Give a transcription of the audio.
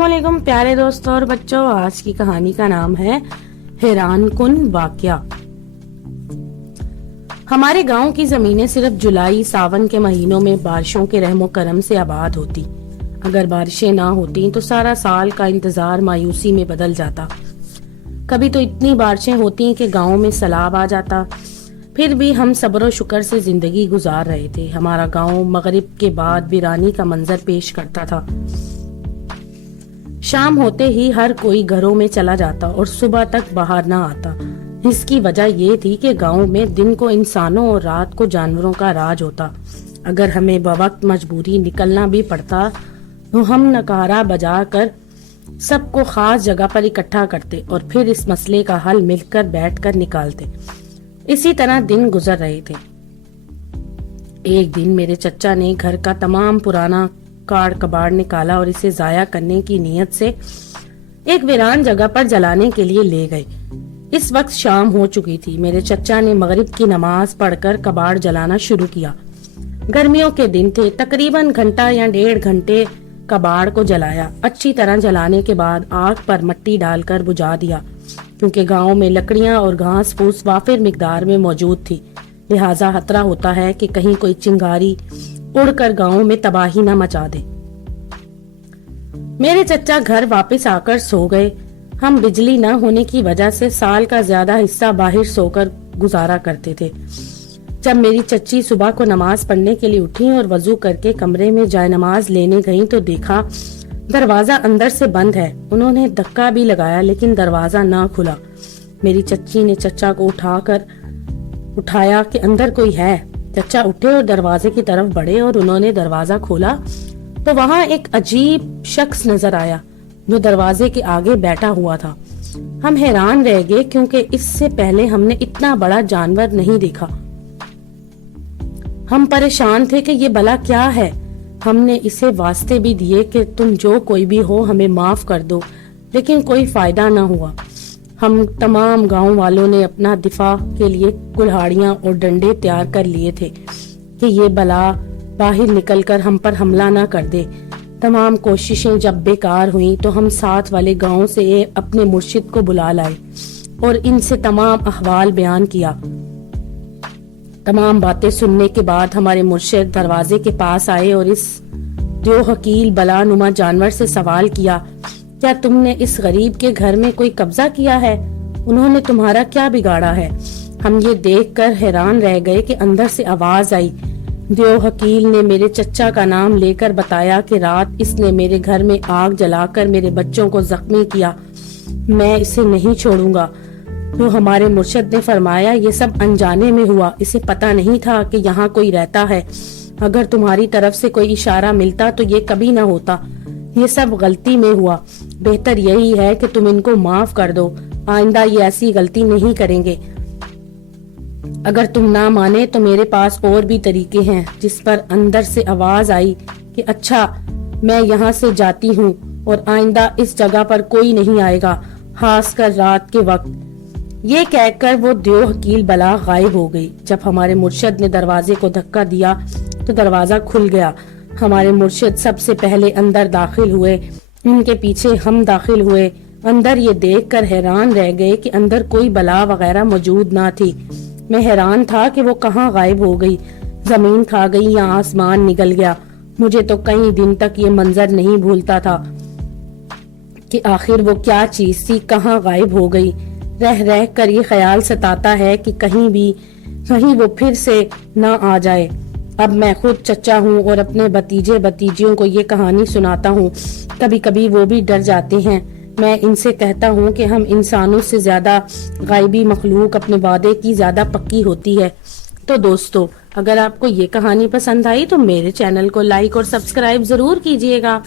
अस्सलाम वालेकुम प्यारे दोस्तों और बच्चों। आज की कहानी का नाम है हैरान कुन वाकया। हमारे गांव की जमीनें सिर्फ जुलाई सावन के महीनों में बारिशों के रहमो करम से आबाद होती। अगर बारिशें ना होती तो सारा साल का इंतजार मायूसी में बदल जाता। कभी तो इतनी बारिशें होती कि गांव में सैलाब आ जाता। फिर भी हम सब्र और शुक्र से जिंदगी गुजार रहे थे। हमारा गांव मगरिब के बाद वीरानी का मंजर पेश करता था। शाम होते ही हर कोई घरों में चला जाता और सुबह तक बाहर ना आता। इसकी वजह ये थी कि गांव में दिन को इंसानों और रात को जानवरों का राज होता। अगर हमें बवक्त मजबूरी निकलना भी पड़ता तो हम नकारा बजा कर सबको खास जगह पर इकट्ठा करते और फिर इस मसले का हल मिलकर बैठकर निकालते। इसी तरह दिन गुजर रहे थे। एक दिन मेरे चचा ने घर का तमाम पुराना काड़ कबाड़ निकाला और इसे जाया करने की नीयत से एक वीरान जगह पर जलाने के लिए ले गए। इस वक्त शाम हो चुकी थी। मेरे चचा ने मगरिब की नमाज पढ़कर कबाड़ जलाना शुरू किया। गर्मियों के दिन थे। तकरीबन घंटा या 1.5 घंटे कबाड़ को जलाया। अच्छी तरह जलाने के बाद आग पर मट्टी डालकर बुझा दिया। क्योंकि गांव में लकड़ियां और घास फूस वाफिर मिकदार में मौजूद थी, लिहाजा खतरा होता है कि कहीं कोई चिंगारी उड़कर गांव में तबाही न मचा दे। मेरे चचा घर वापस आकर सो गए। हम बिजली न होने की वजह से साल का ज्यादा हिस्सा बाहर सोकर गुजारा करते थे। जब मेरी चच्ची सुबह को नमाज पढ़ने के लिए उठी और वजू करके कमरे में जाए नमाज लेने गई तो देखा दरवाजा अंदर से बंद है। उन्होंने धक्का भी लगाया लेकिन दरवाजा ना खुला। मेरी चच्ची ने चचा को उठाया कि अंदर कोई है। चचा उठे और दरवाजे की तरफ बढ़े और उन्होंने दरवाजा खोला तो वहां एक अजीब शख्स नजर आया जो दरवाजे के आगे बैठा हुआ था। हम हैरान रह गए क्योंकि इससे पहले हमने इतना बड़ा जानवर नहीं देखा। हम परेशान थे कि ये भला क्या है। हमने इसे वास्ते भी दिए कि तुम जो कोई भी हो हमें माफ कर दो, लेकिन कोई फायदा न हुआ। हम तमाम गांव वालों ने अपना दिफा के लिए कुल्हाड़ियां और डंडे तैयार कर लिए थे कि ये बला बाहर निकलकर हम पर हमला न कर दे। तमाम कोशिशें जब बेकार हुई तो हम साथ वाले गांव से अपने मुर्शिद को बुला लाए और इनसे तमाम अहवाल बयान किया। तमाम बातें सुनने के बाद हमारे मुर्शिद दरवाजे के पास आए और इस दो हकील बला नुमा जानवर से सवाल किया, क्या तुमने इस गरीब के घर में कोई कब्जा किया है? उन्होंने तुम्हारा क्या बिगाड़ा है? हम ये देखकर हैरान रह गए कि अंदर से आवाज आई। देव हकील ने मेरे चचा का नाम लेकर बताया कि रात इसने मेरे घर में आग जलाकर मेरे बच्चों को जख्मी किया। मैं इसे नहीं छोड़ूंगा। तो हमारे मुर्शिद ने फरमाया, ये सब अनजाने में हुआ। इसे पता नहीं था कि यहाँ कोई रहता है। अगर तुम्हारी तरफ से कोई इशारा मिलता तो ये कभी ना होता। ये सब गलती में हुआ। बेहतर यही है कि तुम इनको माफ कर दो। आइंदा ये ऐसी गलती नहीं करेंगे। अगर तुम ना माने तो मेरे पास और भी तरीके हैं। जिस पर अंदर से आवाज आई कि अच्छा, मैं यहाँ से जाती हूँ और आइंदा इस जगह पर कोई नहीं आएगा, खासकर रात के वक्त। ये कहकर वो देव हकील बला गायब हो गई। जब हमारे मुर्शिद ने दरवाजे को धक्का दिया तो दरवाजा खुल गया। हमारे मुर्शिद सबसे पहले अंदर दाखिल हुए। उनके पीछे हम दाखिल हुए। अंदर ये देखकर हैरान रह गए कि अंदर कोई बला वगैरह मौजूद ना थी। मैं हैरान था कि वो कहाँ गायब हो गई। जमीन खा गई या आसमान निगल गया। मुझे तो कई दिन तक ये मंजर नहीं भूलता था कि आखिर वो क्या चीज थी, कहाँ गायब हो गई। रह रह कर ये ख्याल सताता है कि कहीं वो फिर से ना आ जाए। अब मैं खुद चचा हूँ और अपने भतीजे भतीजियों को ये कहानी सुनाता हूँ। कभी कभी वो भी डर जाते हैं। मैं इनसे कहता हूँ कि हम इंसानों से ज्यादा गायबी मखलूक अपने वादे की ज्यादा पक्की होती है। तो दोस्तों, अगर आपको ये कहानी पसंद आई तो मेरे चैनल को लाइक और सब्सक्राइब जरूर कीजिएगा।